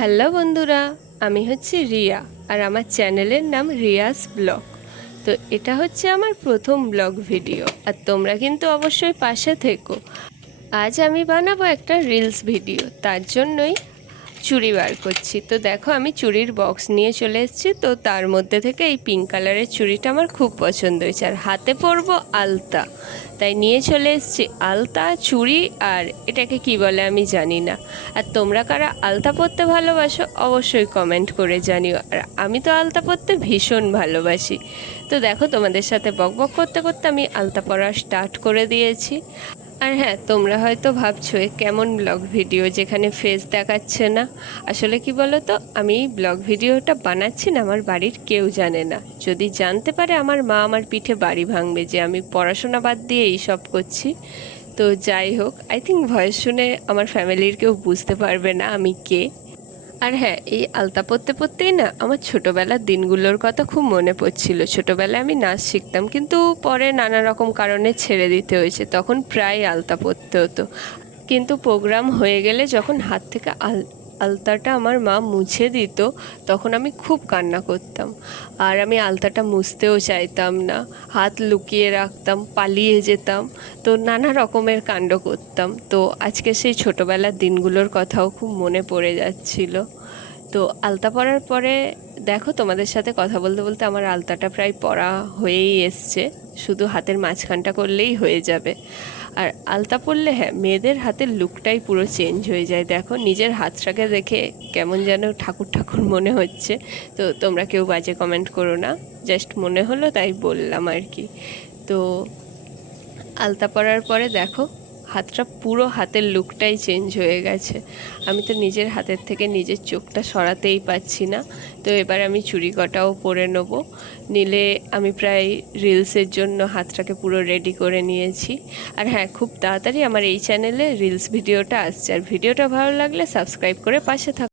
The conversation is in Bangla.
হ্যালো বন্ধুরা, আমি হচ্ছি রিয়া আর আমার চ্যানেলের নাম রিয়াস ব্লগ। তো এটা হচ্ছে আমার প্রথম ব্লগ ভিডিও আর তোমরা কিন্তু অবশ্যই পাশে থেকো। আজ আমি বানাবো একটা রিলস ভিডিও, তার জন্যই চুড়ি বার করছি। তো দেখো আমি চুড়ির বক্স নিয়ে চলে এসেছি। তো তার মধ্যে থেকে এই পিঙ্ক কালারের চুড়িটা আমার খুব পছন্দ হয়েছে আর হাতে পরবো আলতা, তাই নিয়ে চলে এসেছি আলতা, চুড়ি আর এটাকে কি বলে আমি জানি না। আর তোমরা কারা আলতা পরতে ভালোবাসো অবশ্যই কমেন্ট করে জানিও। আর আমি তো আলতা পরতে ভীষণ ভালোবাসি। তো দেখো তোমাদের সাথে বকবক করতে করতে আমি আলতা পরা স্টার্ট করে দিয়েছি। আর হ্যাঁ, তোমরা হয়তো ভাবছো এ কেমন ব্লগ ভিডিও যেখানে ফেস দেখাচ্ছে না। আসলে কি বলো তো, আমি এই ব্লগ ভিডিওটা বানাচ্ছি না, আমার বাড়ির কেউ জানে না। যদি জানতে পারে আমার মা আমার পিঠে বাড়ি ভাঙবে যে আমি পড়াশোনা বাদ দিয়ে এইসব করছি। তো যাই হোক, আই থিঙ্ক ভয়েস শুনে আমার ফ্যামিলির কেউ বুঝতে পারবে না আমি কে। আর হ্যাঁ, এই আলতা পরতে পরতেই না আমার ছোটোবেলার দিনগুলোর কথা খুব মনে পড়ছিল। ছোটোবেলায় আমি নাচ শিখতাম, কিন্তু পরে নানা রকম কারণে ছেড়ে দিতে হয়েছে। তখন প্রায় আলতা পরতে হতো, কিন্তু প্রোগ্রাম হয়ে গেলে যখন হাত থেকে আলতাটা আমার মা মুছে দিত, তখন আমি খুব কান্না করতাম। আর আমি আলতাটা মুছতেও চাইতাম না, হাত লুকিয়ে রাখতাম, পালিয়ে যেতাম। তো নানা রকমের কাণ্ড করতাম। তো আজকে সেই ছোটোবেলার দিনগুলোর কথাও খুব মনে পড়ে যাচ্ছিল। তো আলতা পরার পরে দেখো তোমাদের সাথে কথা বলতে বলতে আমার আলতাটা প্রায় পরা হয়েই এসছে। শুধু হাতের মাঝখানটা করলেই হয়ে যাবে। আর আলতা পরলে হ্যাঁ, মেয়েদের হাতের লুকটাই পুরো চেঞ্জ হয়ে যায়। দেখো নিজের হাতটাকে দেখে কেমন যেন ঠাকুর ঠাকুর মনে হচ্ছে। তো তোমরা কেউ বাজে কমেন্ট করো না, জাস্ট মনে হলো তাই বললাম আর কি। তো আলতা পরার পরে দেখো হাতটা, পুরো হাতের লুকটাই চেঞ্জ হয়ে গেছে। আমি তো নিজের হাতের থেকে নিজের চোখটা সরাতেই পাচ্ছি না। তো এবার আমি চুড়ি কটাও পরে নেবো, নিলে আমি প্রায় রিলসের জন্য হাতটাকে পুরো রেডি করে নিয়েছি। আর হ্যাঁ, খুব তাড়াতাড়ি আমার এই চ্যানেলে রিলস ভিডিওটা আসছে। আর ভিডিওটা ভালো লাগলে সাবস্ক্রাইব করে পাশে থাকো।